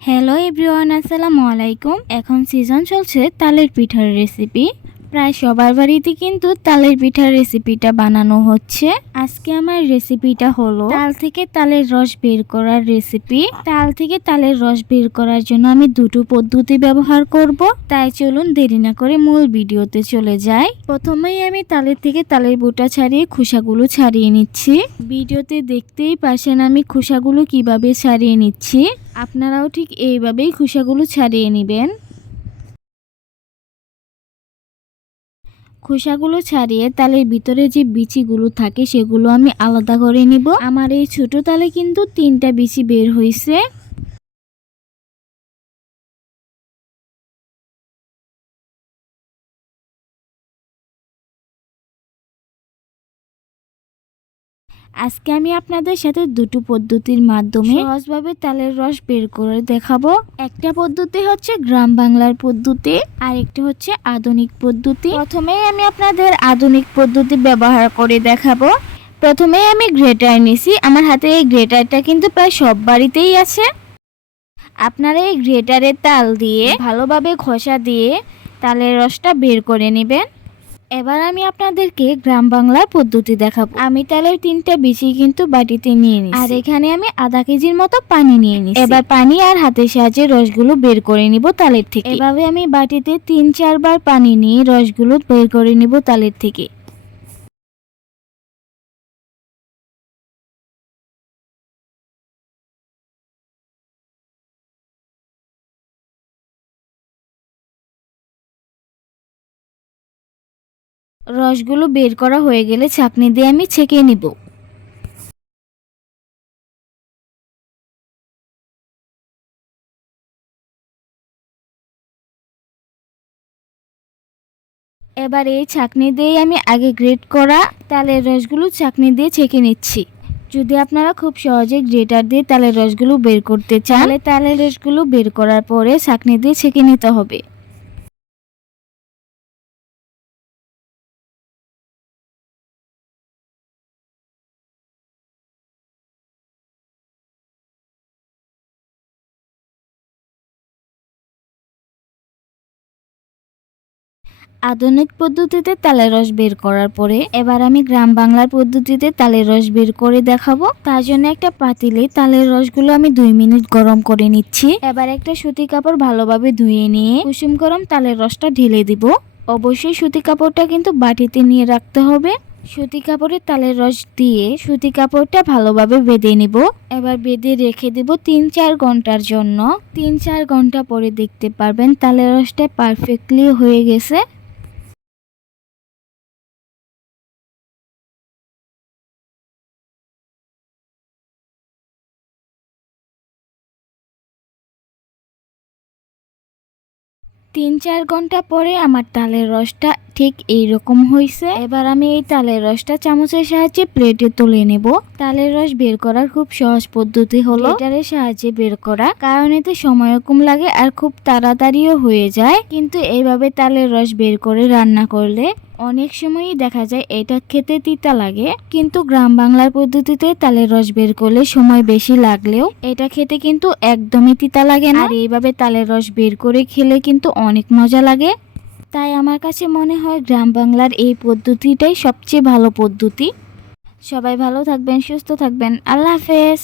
Hello everyone, আসসালামু আলাইকুম। এখন সিজন চলছে তালের পিঠার রেসিপি। প্রায় সবার বাড়িতে কিন্তু তালের পিঠার রেসিপিটা বানানো হচ্ছে। আজকে আমার রেসিপিটা হলো তাল থেকে তালের রস বের করার রেসিপি। তাল থেকে তালের রস বের করার জন্য আমি দুটো পদ্ধতি ব্যবহার করব। তাই চলুন দেরি না করে মূল ভিডিওতে চলে যাই। প্রথমেই আমি তালের থেকে তালের বোটা ছাড়িয়ে খোসাগুলো ছাড়িয়ে নিচ্ছি। ভিডিওতে দেখতেই পারছেন আমি খোসাগুলো কিভাবে ছাড়িয়ে নিচ্ছি। আপনারাও ঠিক এইভাবেই খোসাগুলো ছাড়িয়ে নেবেন। খোসাগুলো ছাড়িয়ে তালের ভিতরে যে বিচিগুলো থাকে সেগুলো আমি আলাদা করে নিব। আমার এই ছোট তালে কিন্তু 3টা বিচি বের হয়েছে। আজকে আমি আপনাদের সাথে দুটো পদ্ধতির মাধ্যমে সহজভাবে তালের রস বের করে দেখাবো। একটা পদ্ধতি হচ্ছে গ্রাম বাংলার পদ্ধতি, আর একটা হচ্ছে আধুনিক পদ্ধতি। প্রথমেই আমি আপনাদের আধুনিক পদ্ধতি ব্যবহার করে দেখাবো। প্রথমেই আমি গ্রেটার নিছি। আমার হাতে এই গ্রেটারটা কিন্তু প্রায় সব বাড়িতেই আছে। আপনারা এই গ্রেটারে তাল দিয়ে ভালোভাবে খোসা দিয়ে তালের রসটা বের করে নেবেন। এবার আমি আপনাদেরকে গ্রাম বাংলার পদ্ধতি দেখাবো। আমি তালের 3টা বিচি কিন্তু বাটিতে নিয়ে নিয়েছি, আর এখানে আমি আধা কেজির মতো পানি নিয়ে নিয়েছি। এবার পানি আর হাতের সাহায্যে রসগুলো বের করে নিব তালের থেকে। এভাবে আমি বাটিতে 3-4 বার পানি নিয়ে রসগুলো বের করে নিব তালের থেকে। রসগুলো বের করা হয়ে গেলে ছাঁকনি দিয়ে আমি ছেঁকে নিব। এবার এই ছাঁকনি দিয়ে আমি আগে গ্রেট করা তালের রসগুলো ছাঁকনি দিয়ে ছেঁকে নিচ্ছি। যদি আপনারা খুব সহজে গ্রেটার দিয়ে তালের রসগুলো বের করতে চান, তাহলে তালের রসগুলো বের করার পরে ছাঁকনি দিয়ে ছেঁকে নিতে হবে। আধুনিক পদ্ধতিতে তালের রস বের করার পরে এবার আমি গ্রাম বাংলার পদ্ধতিতে তালের রস বের করে দেখাবো। তার জন্য একটা পাতিলে তালের রসগুলো আমি 2 মিনিট গরম করে নিচ্ছি। এবার একটা সুতি কাপড় ভালোভাবে ধুয়ে নিয়ে কুসুম গরম তালের রসটা ঢেলে দিব। অবশ্যই সুতি কাপড়টা কিন্তু বাটিতে নিয়ে রাখতে হবে। সুতি কাপড়ে তালের রস দিয়ে সুতি কাপড়টা ভালোভাবে বেঁধে নিব। এবার বেঁধে রেখে দেব 3-4 ঘন্টার জন্য। 3-4 ঘন্টা পরে দেখতে পারবেন তালের রসটা পারফেক্টলি হয়ে গেছে। তিন চার ঘন্টা পরে আমার তালের রসটা ঠিক এইরকম হয়েছে। এবার আমি এই তালের রসটা চামচের সাহায্যে প্লেটে তুলে নেব। তালের রস বের করার খুব সহজ পদ্ধতি হলো গ্রেটারের সাহায্যে বের করা, কারণ এতে সময় কম লাগে আর খুব তাড়াতাড়িও হয়ে যায়। কিন্তু এইভাবে তালের রস বের করে রান্না করলে অনেক সময়ই দেখা যায় এটা খেতে তিতা লাগে, কিন্তু গ্রাম বাংলার পদ্ধতিতে তালের রস বের করলে সময় বেশি লাগলেও এটা খেতে কিন্তু একদমই তিতা লাগে না। আর এইভাবে তালের রস বের করে খেলে কিন্তু অনেক মজা লাগে। তাই আমার কাছে মনে হয় গ্রাম বাংলার এই পদ্ধতিটাই সবচেয়ে ভালো পদ্ধতি। সবাই ভালো থাকবেন, সুস্থ থাকবেন। আল্লাহ হাফেজ।